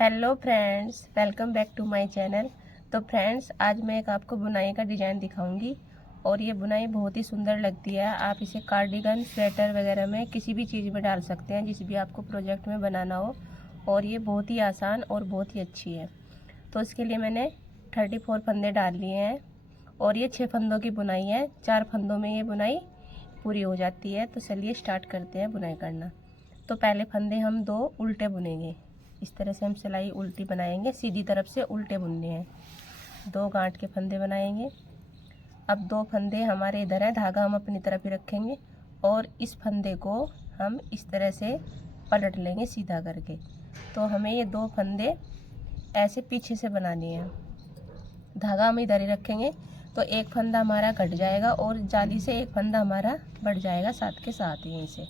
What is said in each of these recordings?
Hello friends, welcome back to my channel. तो friends, आज मैं एक आपको बुनाई का डिज़ाइन दिखाऊंगी और ये बुनाई बहुत ही सुंदर लगती है। आप इसे कार्डिगन, स्वेटर वगैरह में किसी भी चीज़ में डाल सकते हैं, जिस भी आपको प्रोजेक्ट में बनाना हो। और ये बहुत ही आसान और बहुत ही अच्छी है। तो इसके लिए मैंने 34 फंदे डाल लिए हैं और ये 6 फंदों की बुनाई है। 4 फंदों में ये बुनाई पूरी हो जाती है। तो चलिए स्टार्ट करते हैं बुनाई करना। तो पहले फंदे हम 2 उल्टे बुनेंगे। इस तरह से हम सिलाई उल्टी बनाएंगे, सीधी तरफ से उल्टे बुनने हैं। 2 गांठ के फंदे बनाएंगे। अब 2 फंदे हमारे इधर है, धागा हम अपनी तरफ ही रखेंगे और इस फंदे को हम इस तरह से पलट लेंगे सीधा करके। तो हमें ये 2 फंदे ऐसे पीछे से बनाने हैं। धागा हम इधर ही रखेंगे तो एक फंदा हमारा कट जाएगा और जाली से एक फंदा हमारा बढ़ जाएगा साथ के साथ यहीं से।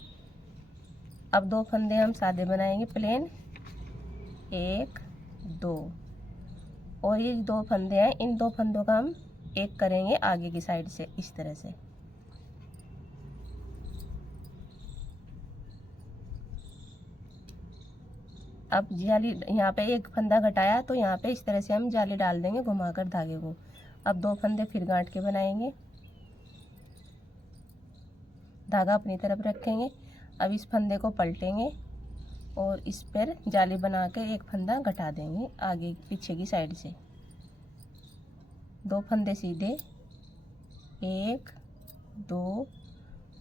अब 2 फंदे हम सादे बनाएंगे, प्लेन, 1 2। और ये 2 फंदे हैं, इन 2 फंदों का हम एक करेंगे आगे की साइड से इस तरह से। अब जाली यहाँ पे एक फंदा घटाया तो यहाँ पे इस तरह से हम जाली डाल देंगे घुमाकर धागे को। अब 2 फंदे फिर गांठ के बनाएंगे, धागा अपनी तरफ रखेंगे। अब इस फंदे को पलटेंगे और इस पर जाली बना के एक फंदा घटा देंगे आगे पीछे की साइड से। 2 फंदे सीधे, 1 2,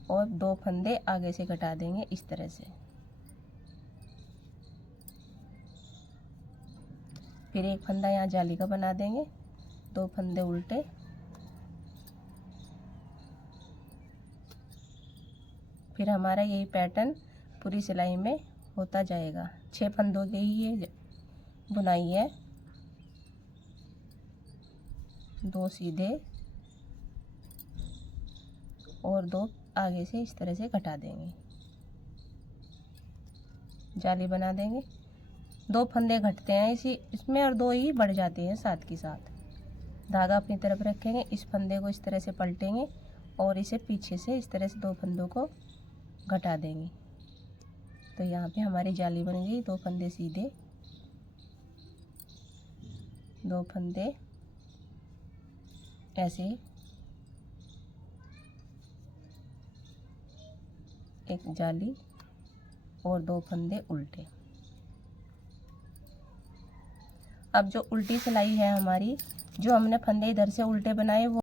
और 2 फंदे आगे से घटा देंगे इस तरह से। फिर एक फंदा यहाँ जाली का बना देंगे, 2 फंदे उल्टे, फिर हमारा यही पैटर्न पूरी सिलाई में होता जाएगा। 6 फंदों की ही ये बुनाई है। 2 सीधे और 2 आगे से इस तरह से घटा देंगे, जाली बना देंगे। 2 फंदे घटते हैं इसमें और 2 ही बढ़ जाते हैं साथ के साथ। धागा अपनी तरफ रखेंगे, इस फंदे को इस तरह से पलटेंगे और इसे पीछे से इस तरह से 2 फंदों को घटा देंगे। तो यहाँ पे हमारी जाली बन गई। 2 फंदे सीधे, 2 फंदे ऐसे, एक जाली और 2 फंदे उल्टे। अब जो उल्टी सिलाई है हमारी, जो हमने फंदे इधर से उल्टे बनाए वो,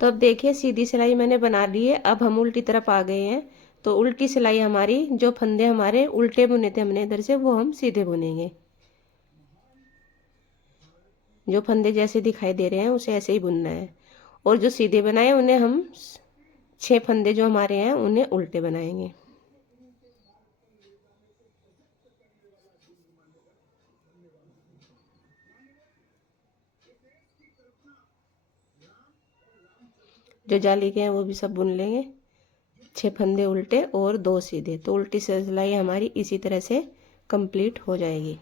तो अब देखिए सीधी सिलाई मैंने बना ली है। अब हम उल्टी तरफ आ गए हैं। तो उल्टी सिलाई हमारी, जो फंदे हमारे उल्टे बुने थे हमने इधर से, वो हम सीधे बुनेंगे। जो फंदे जैसे दिखाई दे रहे हैं उसे ऐसे ही बुनना है। और जो सीधे बनाए उन्हें हम 6 फंदे जो हमारे हैं उन्हें उल्टे बनाएंगे। जो जाली के हैं वो भी सब बुन लेंगे। 6 फंदे उल्टे और 2 सीधे। तो उल्टी सिलाई हमारी इसी तरह से कंप्लीट हो जाएगी।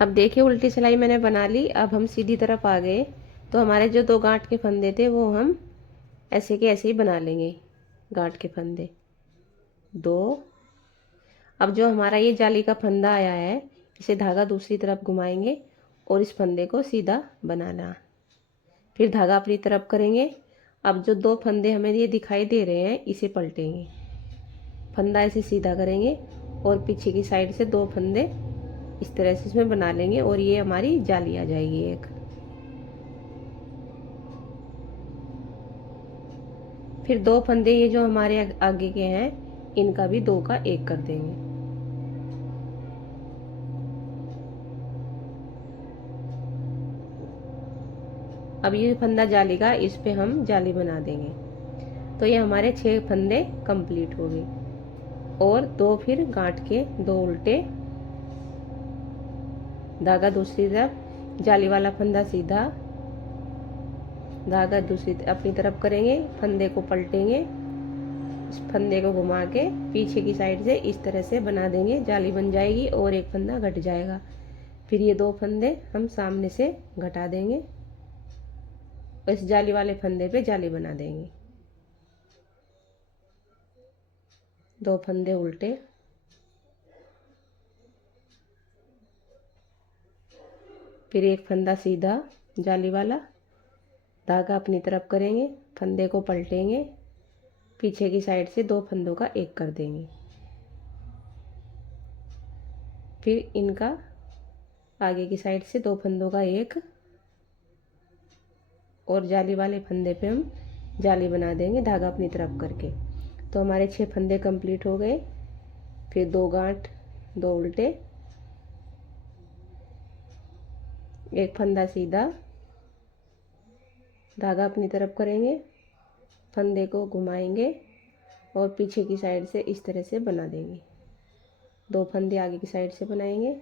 अब देखिए उल्टी सिलाई मैंने बना ली। अब हम सीधी तरफ आ गए। तो हमारे जो 2 गांठ के फंदे थे वो हम ऐसे के ऐसे ही बना लेंगे, गांठ के फंदे 2। अब जो हमारा ये जाली का फंदा आया है, इसे धागा दूसरी तरफ घुमाएंगे और इस फंदे को सीधा बनाना। फिर धागा अपनी तरफ करेंगे। अब जो 2 फंदे हमें ये दिखाई दे रहे हैं इसे पलटेंगे, फंदा ऐसे सीधा करेंगे और पीछे की साइड से 2 फंदे इस तरह से इसमें बना लेंगे और ये हमारी जाली आ जाएगी एक। फिर 2 फंदे ये जो हमारे आगे के हैं इनका भी 2 का 1 कर देंगे। अब ये फंदा जाली का, इस पे हम जाली बना देंगे। तो ये हमारे 6 फंदे कंप्लीट हो गए। और 2 फिर गांठ के 2 उल्टे, धागा दूसरी तरफ, जाली वाला फंदा सीधा, धागा दूसरी अपनी तरफ करेंगे, फंदे को पलटेंगे, इस फंदे को घुमा के पीछे की साइड से इस तरह से बना देंगे, जाली बन जाएगी और एक फंदा घट जाएगा। फिर ये 2 फंदे हम सामने से घटा देंगे और इस जाली वाले फंदे पे जाली बना देंगे। 2 फंदे उल्टे, फिर एक फंदा सीधा जाली वाला, धागा अपनी तरफ करेंगे, फंदे को पलटेंगे, पीछे की साइड से 2 फंदों का एक कर देंगे। फिर इनका आगे की साइड से 2 फंदों का एक, और जाली वाले फंदे पे हम जाली बना देंगे धागा अपनी तरफ करके। तो हमारे 6 फंदे कंप्लीट हो गए। फिर 2 गांठ, 2 उल्टे, एक फंदा सीधा, धागा अपनी तरफ करेंगे, फंदे को घुमाएंगे और पीछे की साइड से इस तरह से बना देंगे। 2 फंदे आगे की साइड से बनाएंगे,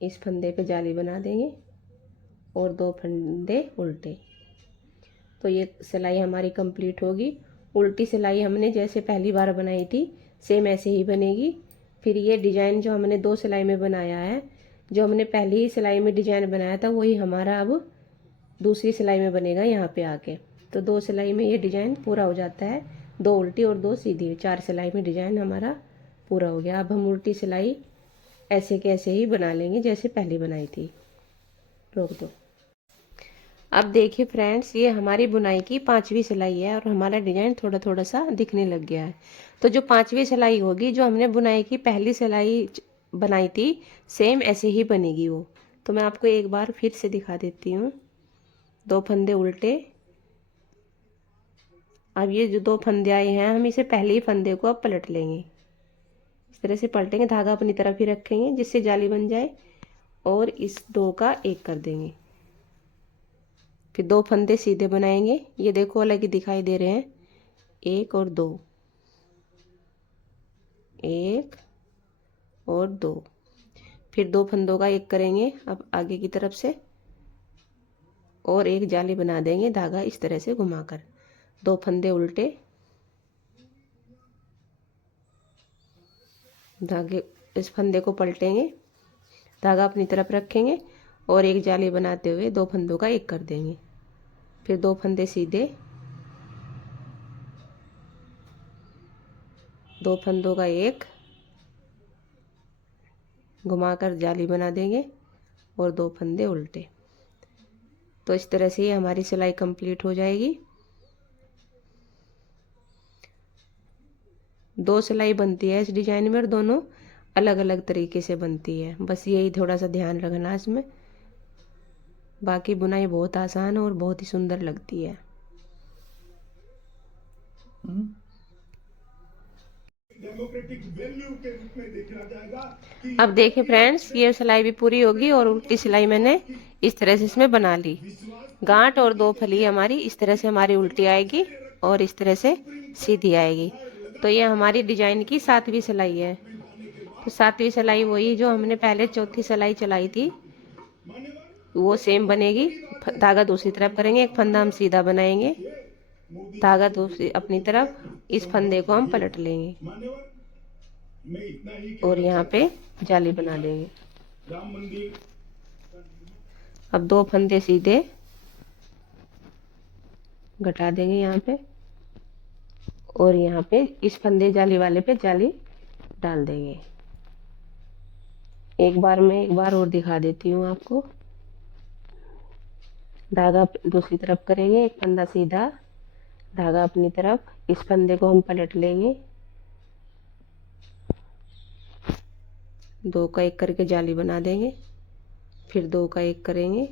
इस फंदे पे जाली बना देंगे और 2 फंदे उल्टे। तो ये सिलाई हमारी कंप्लीट होगी। उल्टी सिलाई हमने जैसे पहली बार बनाई थी सेम ऐसे ही बनेगी। फिर ये डिजाइन जो हमने 2 सिलाई में बनाया है, जो हमने पहली ही सिलाई में डिजाइन बनाया था वही हमारा अब दूसरी सिलाई में बनेगा यहाँ पे आके। तो 2 सिलाई में ये डिजाइन पूरा हो जाता है, 2 उल्टी और 2 सीधी, 4 सिलाई में डिजाइन हमारा पूरा हो गया। अब हम उल्टी सिलाई ऐसे के ऐसे ही बना लेंगे जैसे पहले बनाई थी। रोक दो। अब देखिए फ्रेंड्स, ये हमारी बुनाई की 5वीं सिलाई है और हमारा डिजाइन थोड़ा थोड़ा सा दिखने लग गया है। तो जो 5वीं सिलाई होगी, जो हमने बुनाई की पहली सिलाई बनाई थी सेम ऐसे ही बनेगी वो। तो मैं आपको एक बार फिर से दिखा देती हूँ। 2 फंदे उल्टे। अब ये जो 2 फंदे आए हैं, हम इसे पहले ही फंदे को अब पलट लेंगे। इस तरह से पलटेंगे, धागा अपनी तरफ ही रखेंगे जिससे जाली बन जाए, और इस 2 का एक कर देंगे। फिर 2 फंदे सीधे बनाएंगे, ये देखो अलग ही दिखाई दे रहे हैं, 1 और 2, 1 और 2। फिर 2 फंदों का एक करेंगे अब आगे की तरफ से, और एक जाली बना देंगे धागा इस तरह से घुमाकर। 2 फंदे उल्टे, धागे इस फंदे को पलटेंगे, धागा अपनी तरफ रखेंगे और एक जाली बनाते हुए 2 फंदों का एक कर देंगे। फिर 2 फंदे सीधे, 2 फंदों का एक, घुमाकर जाली बना देंगे और 2 फंदे उल्टे। तो इस तरह से ये हमारी सिलाई कंप्लीट हो जाएगी। 2 सिलाई बनती है इस डिजाइन में और दोनों अलग अलग तरीके से बनती है, बस यही थोड़ा सा ध्यान रखना इसमें। बाकी बुनाई बहुत आसान और बहुत ही सुंदर लगती है। अब देखिए फ्रेंड्स, ये सिलाई भी पूरी होगी और उल्टी सिलाई मैंने इस तरह से इसमें बना ली। गांठ और 2 फली हमारी इस तरह से हमारी उल्टी आएगी और इस तरह से सीधी आएगी। तो ये हमारी डिजाइन की 7वीं सिलाई है। तो 7वीं सिलाई वही जो हमने पहले चौथी सिलाई चलाई थी वो सेम बनेगी। धागा दूसरी तरफ करेंगे, एक फंदा हम सीधा बनाएंगे, धागा दूसरी अपनी तरफ, इस फंदे को हम पलट लेंगे और यहाँ पे जाली बना देंगे। अब 2 फंदे सीधे घटा देंगे यहाँ पे, और यहाँ पे इस फंदे जाली वाले पे जाली डाल देंगे। एक बार और दिखा देती हूँ आपको। धागा दूसरी तरफ करेंगे, एक फंदा सीधा, धागा अपनी तरफ, इस फंदे को हम पलट लेंगे, 2 का एक करके जाली बना देंगे, फिर 2 का एक करेंगे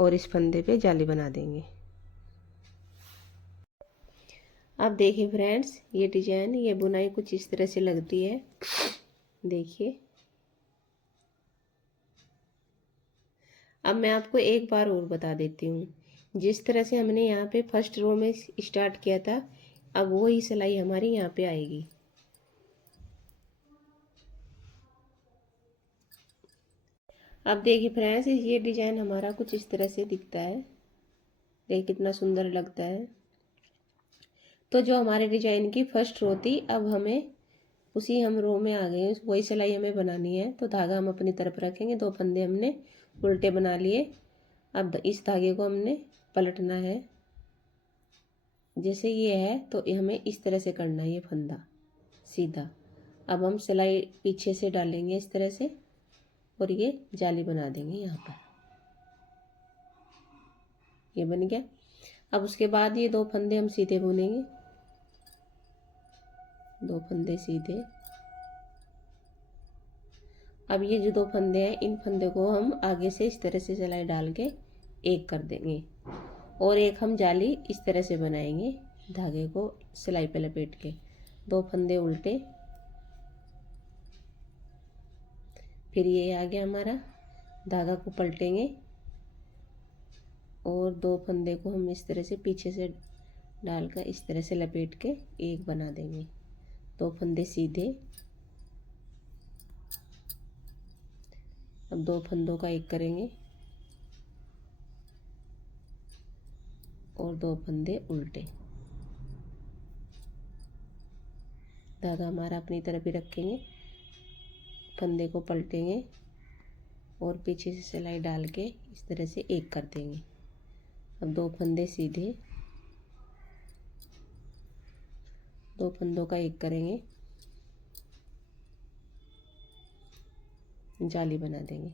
और इस फंदे पे जाली बना देंगे। अब देखिए फ्रेंड्स, ये डिजाइन, ये बुनाई कुछ इस तरह से लगती है। देखिए, अब मैं आपको एक बार और बता देती हूँ। जिस तरह से हमने यहाँ पे फर्स्ट रो में स्टार्ट किया था, अब वही सिलाई हमारी यहाँ पे आएगी। अब देखिए फ्रेंड्स, ये डिजाइन हमारा कुछ इस तरह से दिखता है। देखिए कितना सुंदर लगता है। तो जो हमारे डिजाइन की फर्स्ट रो थी, अब हमें उसी हम रो में आ गए, वही सिलाई हमें बनानी है। तो धागा हम अपनी तरफ रखेंगे, 2 फंदे हमने उल्टे बना लिए। अब इस धागे को हमने पलटना है, जैसे ये है तो हमें इस तरह से करना है। ये फंदा सीधा, अब हम सिलाई पीछे से डालेंगे इस तरह से और ये जाली बना देंगे यहाँ पर। ये बन गया। अब उसके बाद ये 2 फंदे हम सीधे बुनेंगे, 2 फंदे सीधे। अब ये जो 2 फंदे हैं, इन फंदे को हम आगे से इस तरह से सिलाई डाल के एक कर देंगे और एक हम जाली इस तरह से बनाएंगे, धागे को सिलाई पे लपेट के। 2 फंदे उल्टे, फिर ये आ गया हमारा, धागा को पलटेंगे और 2 फंदे को हम इस तरह से पीछे से डालकर इस तरह से लपेट के एक बना देंगे। 2 फंदे सीधे। अब 2 फंदों का एक करेंगे और 2 फंदे उल्टे। धागा हमारा अपनी तरफ ही रखेंगे, फंदे को पलटेंगे और पीछे से सिलाई डाल के इस तरह से एक कर देंगे। अब 2 फंदे सीधे, 2 फंदों का एक करेंगे, जाली बना देंगे।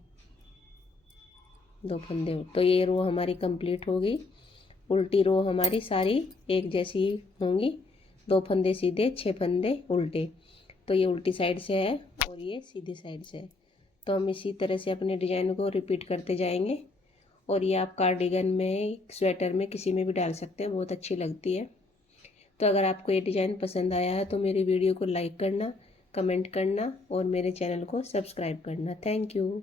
2 फंदे। तो ये रो हमारी कंप्लीट हो गई। उल्टी रो हमारी सारी एक जैसी होंगी। 2 फंदे सीधे, 6 फंदे उल्टे। तो ये उल्टी साइड से है और ये सीधी साइड से है। तो हम इसी तरह से अपने डिजाइन को रिपीट करते जाएंगे और ये आप कार्डिगन में, स्वेटर में, किसी में भी डाल सकते हैं, बहुत अच्छी लगती है। तो अगर आपको ये डिज़ाइन पसंद आया है तो मेरी वीडियो को लाइक करना, कमेंट करना और मेरे चैनल को सब्सक्राइब करना। Thank you.